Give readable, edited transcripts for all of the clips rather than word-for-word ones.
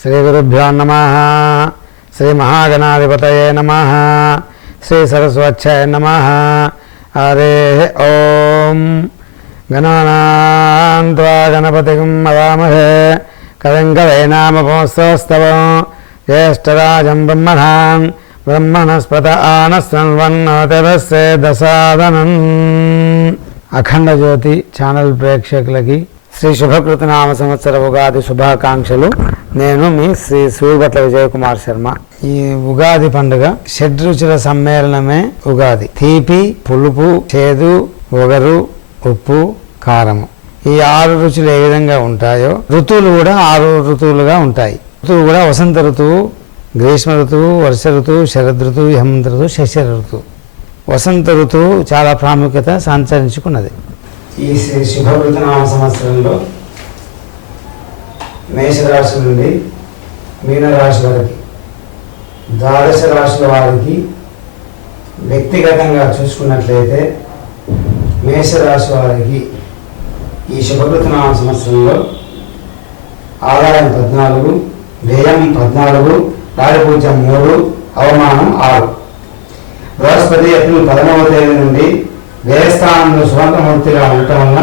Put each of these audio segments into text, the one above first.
శ్రీగురుభ్యో నమః. శ్రీ మహాగణాధిపతయే నమః. శ్రీ సరస్వత్యై నమః. హరి ఓం. గణానాం త్వా గణపతిం హవామహే కవిం కవీనాముపమస్తవం జ్యేష్ఠరాజం బ్రహ్మణస్పత ఆనశృణ్వన్నోతిభిస్సేదసాదనం. అఖండ జ్యోతి ఛానల్ ప్రేక్షకులకి శ్రీ శుభకృతనామ సంవత్సర ఉగాది శుభాకాంక్షలు. నేను మీ శ్రీ సూర్యభట్ల విజయ్ కుమార్ శర్మ. ఈ ఉగాది పండుగ షడ్రుచుల సమ్మేళనమే ఉగాది. తీపి, పులుపు, చేదు, ఒగరు, ఉప్పు, కారము, ఈ 6 రుచులు ఏ విధంగా ఉంటాయో ఋతువులు కూడా 6 ఋతువులుగా ఉంటాయి. ఋతువు కూడా వసంత ఋతువు, గ్రీష్మ ఋతువు, వర్ష ఋతువు, శరద్ ఋతువు, హేమంత ఋతువు, శిశిర ఋతువు. వసంత ఋతువు చాలా ప్రాముఖ్యత సంతరించుకున్నది. ఈ శ్రీ శుభకృతనామ సంవత్సరంలో మేషరాశి నుండి మీనరాశి వరకు 12 రాశుల వారికి వ్యక్తిగతంగా చూసుకున్నట్లయితే మేషరాశి వారికి ఈ శుభకృతనామ సంవత్సరంలో ఆదాయం 14, వ్యయం 14, రాజపూజ్యం 3, అవమానం 6. బృహస్పతి ఏప్రిల్ 11వ తేదీ నుండి వ్యయస్థానంలో స్వంతమూర్తిగా ఉండటం వలన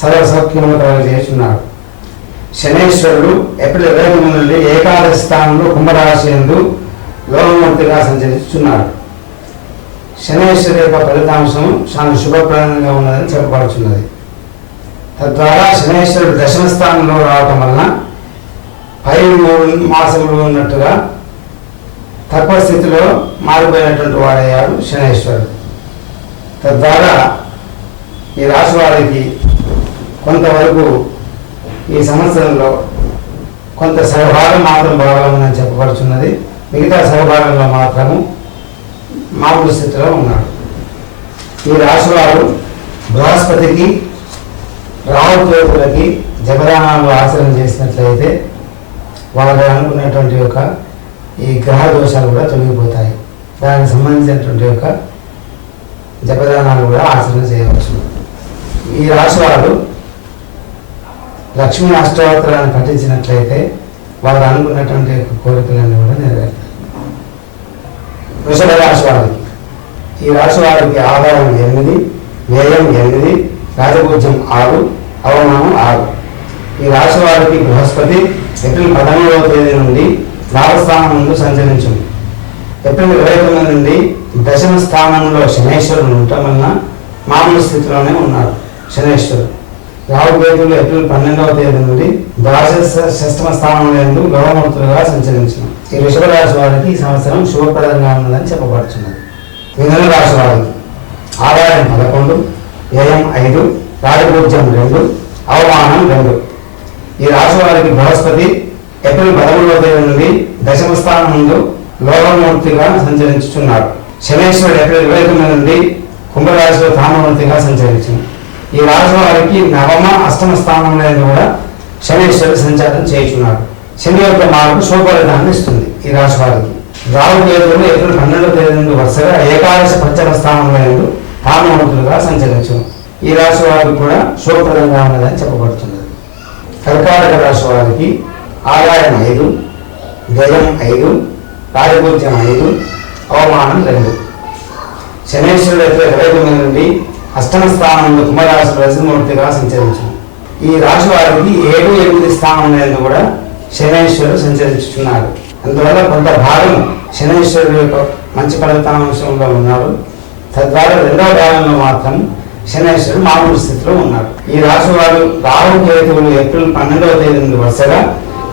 సర్వసౌఖ్యములు కలుగజేస్తున్నాడు. శనేశ్వరుడు ఏప్రిల్ 29 నుండి ఏకాదశి స్థానంలో కుంభరాశి యందు లోహమూర్తిగా సంచరిస్తున్నాడు. శనేశ్వరు యొక్క ఫలితాంశం చాలా శుభప్రదంగా ఉన్నదని చెప్పబడుతున్నది. తద్వారా శనేశ్వరుడు దశమ స్థానంలో రావటం వలన పై 3 మాసములు ఉన్నట్టుగా తక్కువ స్థితిలో మారిపోయినటువంటి వాడయ్యాడు శనేశ్వరుడు. తద్వారా ఈ రాశి వారికి కొంతవరకు ఈ సంవత్సరంలో కొంత సహభాగం మాత్రం బాగుందని చెప్పబడుతున్నది. మిగతా సహభాగంలో మాత్రము మామూలు స్థితిలో ఉన్నాడు. ఈ రాశి వారు బృహస్పతికి, రాహు కేతులకి జపదానాలు ఆచరణ చేసినట్లయితే వాళ్ళు అనుకున్నటువంటి యొక్క ఈ గ్రహ దోషాలు కూడా తొలగిపోతాయి. దానికి సంబంధించినటువంటి యొక్క జపదానాలు కూడా ఆచరణ చేయవచ్చు. ఈ రాశి వారు లక్ష్మీ అష్టోత్తరాన్ని పఠించినట్లయితే వారు అనుకున్నటువంటి కోరికలన్నీ కూడా నెరవేరుతాయి. వృషభ రాశి వారికి ఈ రాశి వారికి ఆదాయం 8, వ్యయం 8, రాజపూజ్యం 6, అవమానం 6. ఈ రాశి వారికి బృహస్పతి ఏప్రిల్ 13వ తేదీ నుండి లాభస్థానం ముందు సంచరించింది. ఏప్రిల్ 29 నుండి దశమ స్థానంలో శనేశ్వరుడు ఉండటం వలన మామూలు స్థితిలోనే ఉన్నాడు శనేశ్వరుడు. రాహుకేతువులు ఏప్రిల్ 12వ తేదీ నుండి షష్టమ స్థానంలో లోహమూర్తులుగా సంచరించింది. ఈ వృషభ రాశి వారికి ఈ సంవత్సరం శుభప్రదంగా ఉన్నదని చెప్పబడుతున్నది. మిథున రాశి వారికి ఆదాయం 11, వ్యయం 5, రాజపూజ్యం 2, అవమానం 2. ఈ రాశి వారికి బృహస్పతి ఏప్రిల్ 13వ తేదీ నుండి దశమ స్థానం ముందు లోహమూర్తిగా సంచరించుచున్నాడు. శనేశ్వరుడు ఏప్రిల్ 29 నుండి కుంభరాశిలో తామమూర్తిగా సంచరించింది. ఈ రాశి వారికి నవమ, అష్టమ స్థానంలో కూడా శనేశ్వరుడు సంచారం చేయుచున్నాడు. శని యొక్క మార్పు శుభఫలితాన్ని ఇస్తుంది. ఈ రాశి వారికి రాహు కేతువులు ఏప్రిల్ 12వ తేదీ నుండి వరుసగా ఏకాదశి పంచమ స్థానంలో తామమూర్తులుగా సంచరించు. ఈ రాశి వారికి కూడా శుభప్రదంగా ఉన్నదని చెప్పబడుతున్నది. కర్కాటక రాశి వారికి ఆదాయం 5, వ్యయం 5, రాజపూజ్యం 5, అవమానం 2. శనేశ్వరుడు ఏప్రిల్ 29 నుండి అష్టమ స్థానంలో కుంభరాశి రజమూర్తిగా సంచరించింది. ఈ రాశి వారికి 7, 8 స్థానంలో కూడా శనేశ్వరుడు సంచరించుతున్నాడు. అందువల్ల కొంత భాగం శనేశ్వరుడు యొక్క మంచి ఫలితాంశంలో ఉన్నాడు. తద్వారా 2వ భాగంలో మాత్రం శనేశ్వరుడు మామూలు స్థితిలో ఉన్నాడు. ఈ రాశి వారు రాహు కేతువులు ఏప్రిల్ 12వ తేదీ నుండి వరుసగా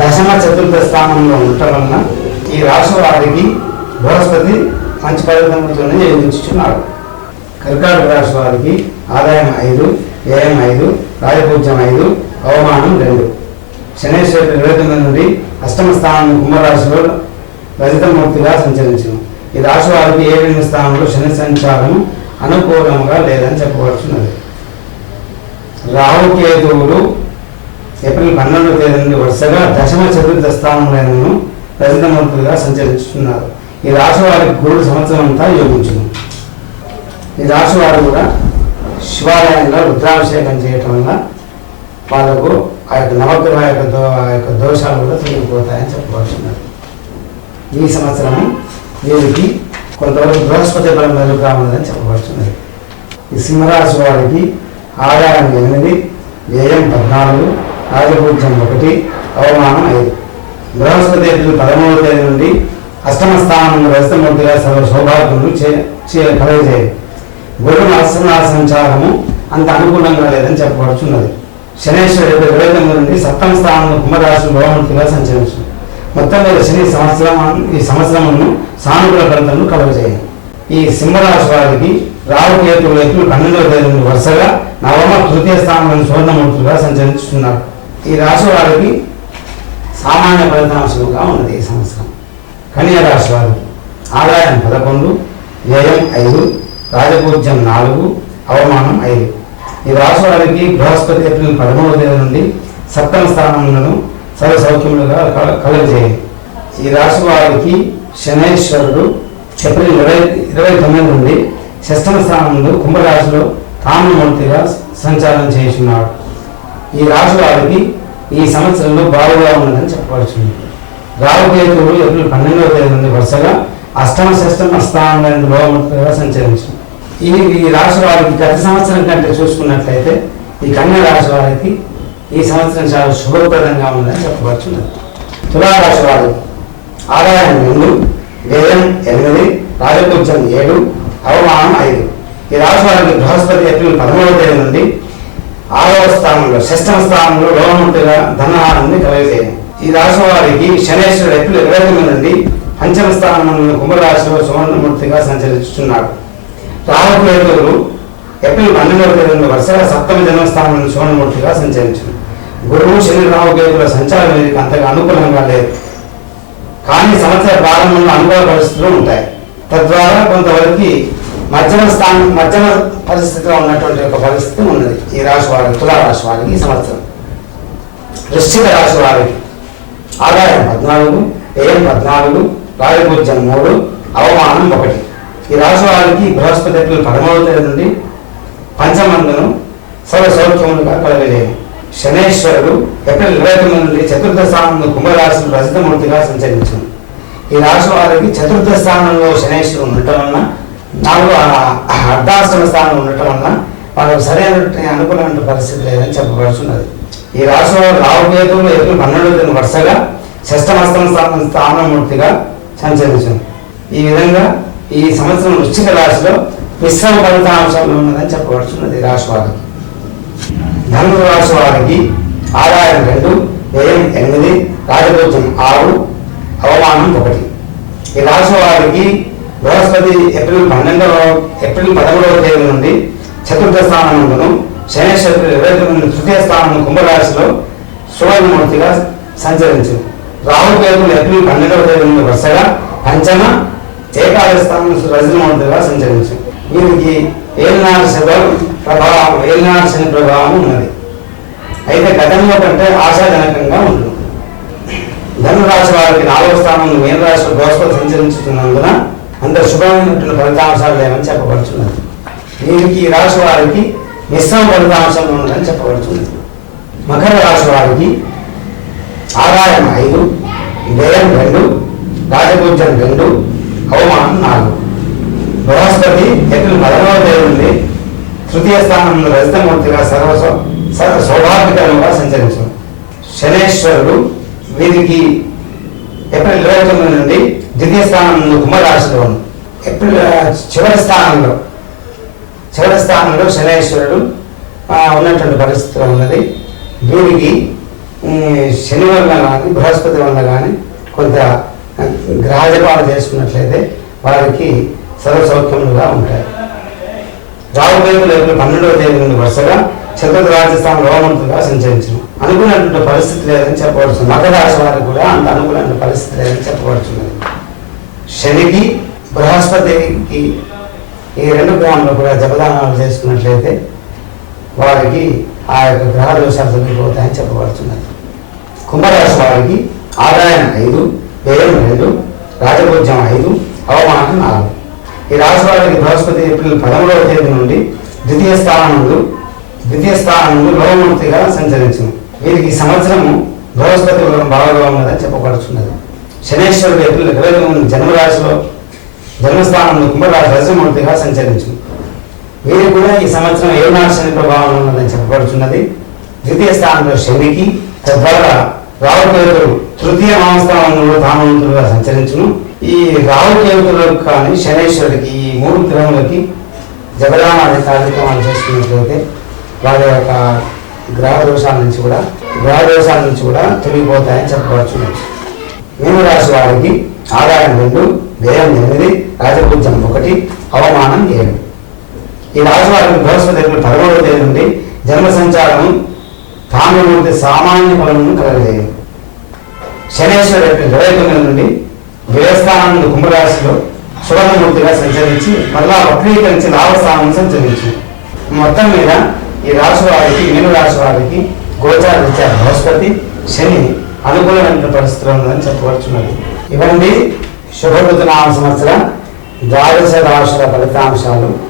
దశమ, చతుర్థ స్థానంలో ఉండటం వలన ఈ రాశి వారికి బృహస్పతి మంచి ఫలితంతోనే జీవించుచున్నాడు. కర్కాటక రాశి వారికి ఆదాయం 5, వ్యయం 5, రాజపూజ్యం 5, అవమానం 2. శనేశ్వరుడు 29 నుండి అష్టమ స్థానంలో కుంభరాశిలో రజితమూర్తిగా సంచరించింది. ఈ రాశి వారికి 7, స్థానంలో శని సంచారం అనుకూలంగా లేదని చెప్పబడుతున్నది. రాహుకేతువులు ఏప్రిల్ 12వ తేదీ నుండి వరుసగా దశమ, చతుర్థ స్థానంలో రజితమూర్తులుగా సంచరిస్తున్నారు. ఈ రాశి వారికి గురుడు సంవత్సరం అంతా యోగించును. ఈ రాశి వారు కూడా శివాలయంలో రుద్రాభిషేకం చేయటం వల్ల వాళ్ళకు ఆ యొక్క నవగ్రహ యొక్క దోషాలు కూడా తొలగిపోతాయని చెప్పబడుతున్నారు. ఈ సంవత్సరము వీరికి కొంతవరకు బృహస్పతి బలం మెరుగుగా ఉన్నదని చెప్పబడుతున్నది. ఈ సింహరాశి వారికి ఆదాయం 8, వ్యయం 14, రాజపూజ్యం 1, అవమానం 5. బృహస్పతి ఏప్రిల్ 13వ తేదీ నుండి అష్టమ స్థానంలో రజతమూర్తిగా సర్వ సౌభాగ్యములు కలగజేయాలి. గురువు అష్టమ సంచారము అంత అనుకూలంగా లేదని చెప్పబడుతున్నది. శనేశ్వరు 29 నుండి సప్తమ స్థానంలో కుంభరాశి లోహమూర్తిగా సంచరించింది. మొత్తం మీద శని ఈ సంవత్సరమును సానుకూల ఫలితాలను కలుగజేయాలి. ఈ సింహరాశి వారికి రాహు కేతువులు ఏప్రిల్ 12వ తేదీ నుండి వరుసగా నవమ తృతీయ స్థానంలోని సువర్ణమూర్తులుగా సంచరిస్తున్నారు. ఈ రాశి వారికి సామాన్య ఫలితాంశముగా ఉన్నది. ఈ సంవత్సరం కన్యా రాశి వారికి ఆదాయం 11, వ్యయం 5, రాజపూజ్యం 4, అవమానం 5. ఈ రాశి వారికి బృహస్పతి ఏప్రిల్ 13వ తేదీ నుండి సప్తమ స్థానంలో సర్వ సౌఖ్యములుగా కలుగజేయాలి. ఈ రాశి వారికి శనేశ్వరుడు ఏప్రిల్ 29 నుండి షష్టమ స్థానంలో కుంభరాశిలో తామ్రమూర్తిగా సంచారం చేస్తున్నాడు. ఈ రాశి వారికి ఈ సంవత్సరంలో బాగుగా ఉన్నదని చెప్పవచ్చుంది. రాహుకేతువులు ఏప్రిల్ 12వ తేదీ నుండి వరుసగా అష్టమ షష్టమ స్థానంలో లోహమూర్తిగా సంచరించింది. ఈ రాశి వారికి గత సంవత్సరం కంటే చూసుకున్నట్లయితే ఈ కన్యా రాశి వారికి ఈ సంవత్సరం చాలా శుభప్రదంగా ఉందని చెప్పవచ్చున్నది. తులారాశి వారు ఆదాయం 2, వ్యయం 8, రాజపూజ్యం 7, అవమానం 5. ఈ రాశి వారికి బృహస్పతి ఏప్రిల్ 13వ తేదీ నుండి 6వ స్థానంలో షష్టమ స్థానంలో లోహమూర్తిగా ధనహారాన్ని కలుగజేయాలి. ఈ రాశి వారికి శనేశ్వరుడు ఏప్రిల్ 29 నుండి పంచమ స్థానంలో కుంభరాశిలో సువర్ణమూర్తిగా సంచరిస్తున్నాడు. రాహుకేతువులు ఏప్రిల్ 12వ తేదీ నుండి వరుసగా సప్తమ జన్మస్థానంలో సువర్ణమూర్తిగా సంచరించారు. గురువు శని రాహుకేతువుల సంచారం వీరికి అంతగా అనుకూలంగా లేదు. కానీ సంవత్సర ప్రారంభంలో అనుకూల పరిస్థితులు ఉంటాయి. తద్వారా కొంతవరకు మధ్యమ పరిస్థితిలో ఉన్నటువంటి ఒక పరిస్థితి ఉన్నది ఈ రాశి వారికి, తులారాశి వారికి ఈ సంవత్సరం. వృశ్చిక రాశి వారికి ఆదాయం 14, వ్యయం 14, రాజపూజ్యం 3, అవమానం 1. ఈ రాశి వారికి బృహస్పతి ఏప్రిల్ 13వ తేదీ నుండి పంచమందును సర్వ సౌఖ్యములుగా కలగజేయాలి. శనేశ్వరుడు ఏప్రిల్ 29 నుండి చతుర్థ స్థానంలో కుంభరాశిలో రజతమూర్తిగా సంచరించింది. ఈ రాశి వారికి చతుర్థ స్థానంలో శనేశ్వరుడు ఉండటం వలన, 4వ అర్ధాష్టమ స్థానంలో ఉండటం వలన వాళ్ళకు సరైన అనుకూలమైన పరిస్థితి లేదని చెప్పబడుతున్నది. ఈ రాశి వారు రాహుకేతువులు ఏప్రిల్ 12వ తేదీ వరుసగా షష్టమస్తమ స్థానమూర్తిగా సంచరించింది. ఈ విధంగా ఈ సంవత్సరం వృశ్చిక రాశిలో మిశ్రమ ఫలితాంశాలు ఉన్నదని చెప్పబడుతున్నది. ఈ రాశి వారికి ధనుసు రాశి వారికి ఆదాయం 2, వ్యయం 8, రాజపూజ్యం 6, అవమానం 1. ఈ రాశి వారికి బృహస్పతి ఏప్రిల్ 11వ తేదీ నుండి చతుర్థ స్థానంలో శనేశ్వరుడు 29 నుండి తృతీయ స్థానం కుంభరాశిలో సువర్ణమూర్తిగా సంచరించింది. రాహుకేతువులు ఏప్రిల్ 12వ తేదీ నుండి వరుసగా పంచమ ఏకాదశ స్థానం రజతమూర్తిగా సంచరించింది. వీరికి ఏలినాటి శని ప్రభావం ఉన్నది. అయితే గతంలో కంటే ఆశాజనకంగా ఉంటుంది. ధనురాశి వారికి 4వ స్థానంలో మీనరాశిలో బృహస్పతి సంచరించుతున్నందున అంత శుభమైనటువంటి ఫలితాంశాలు లేవని చెప్పబడుతున్నది. వీరికి ఈ రాశి వారికి మిశ్రమ ఫలితాంశాలు ఉన్నదని చెప్పబడుతుంది. మకర రాశి వారికి ఆదాయం 5, వ్యయం 2, రాజపూజ్యం 2, అవమానం 4. బృహస్పతి ఏప్రిల్ 11వ తేదీ నుండి తృతీయ స్థానంలో రజతమూర్తిగా సౌభాగ్యకరంగా సంచరించారు. శనేశ్వరుడు వీరికి ఏప్రిల్ 29 నుండి ద్వితీయ స్థానంలో కుంభరాశిలో ఏప్రిల్ చివరి స్థానంలో శనేశ్వరుడు ఉన్నటువంటి పరిస్థితిలో ఉన్నది. వీరికి శని వల్ల కానీ బృహస్పతి వల్ల కానీ కొంత గ్రహజపాలు చేసుకున్నట్లయితే వారికి సర్వ సౌఖ్యములుగా ఉంటాయి. రాహుకేతువులు ఏప్రిల్ 12వ తేదీ నుండి వరుసగా చతుర్థ రాజస్థానం లోహమూర్తిగా సంచరించను. అనుకున్నటువంటి పరిస్థితి లేదని చెప్పబడుతుంది. మకర రాశి వారికి కూడా అంత అనుకూలమైన పరిస్థితి లేదని చెప్పబడుతున్నది. శనికి బృహస్పతికి ఈ 2 గ్రహాల్లో కూడా జపదానాలు చేసుకున్నట్లయితే వారికి ఆ యొక్క గ్రహ దోషాలు తొలగిపోతాయని చెప్పబడుతున్నది. కుంభరాశి వారికి ఆదాయం 5, వ్యయం 2, రాజపూజ్యం 5, అవమానం 4. ఈ రాశి వారికి బృహస్పతి ఏప్రిల్ 13వ తేదీ నుండి ద్వితీయ స్థానంలో లోహమూర్తిగా సంచరించింది. వీరికి ఈ సంవత్సరము బృహస్పతి బలం బాగా ఉన్నదని చెప్పబడుతున్నది. శనేశ్వరుడు ఏప్రిల్ 29 జన్మరాశిలో జన్మస్థానంలో కుంభరాశి రజమూర్తిగా సంచరించింది. వీరికి కూడా ఈ సంవత్సరం 7 శని ప్రభావం ఉన్నదని చెప్పబడుతున్నది. ద్వితీయ స్థానంలో శనికి, తద్వారా రాహుకేతులు తృతీయ మానస్థానంలో ధామవంతులుగా సంచరించును. ఈ రాహుకేతులకు కానీ శనేశ్వరుడికి ఈ 3 గ్రహములకి జగదానాన్ని కార్యక్రమాలు చేసుకున్నట్లయితే వారి యొక్క గ్రహ దోషాల నుంచి కూడా తొలగిపోతాయని చెప్పబడుతున్నది. మీనరాశి వారికి ఆదాయం 2, వ్యయం 8, రాజపూజ్యం 1, అవమానం 7. ఈ రాశి వారికి బృహస్పతి 11వ తేదీ నుండి జన్మ సంచారం తామ్రమూర్తి సామాన్య ఫలములను కలగజేయదు. శనేశ్వరుడు 29 నుండి వ్యయస్థానం కుంభరాశిలో సువర్ణమూర్తిగా సంచరించి మళ్ళా వక్రీకరించి లాభస్థానం సంచరించి మొత్తం మీద ఈ రాశి వారికి మీనరాశి వారికి గోచార రీత్యా బృహస్పతి శని అనుకూలమైన పరిస్థితులు ఉందని చెప్పవచ్చున్నది. ఇవన్నీ శుభ ఋతునామ సంవత్సర ద్వాదశ రాశుల ఫలితాంశాలు.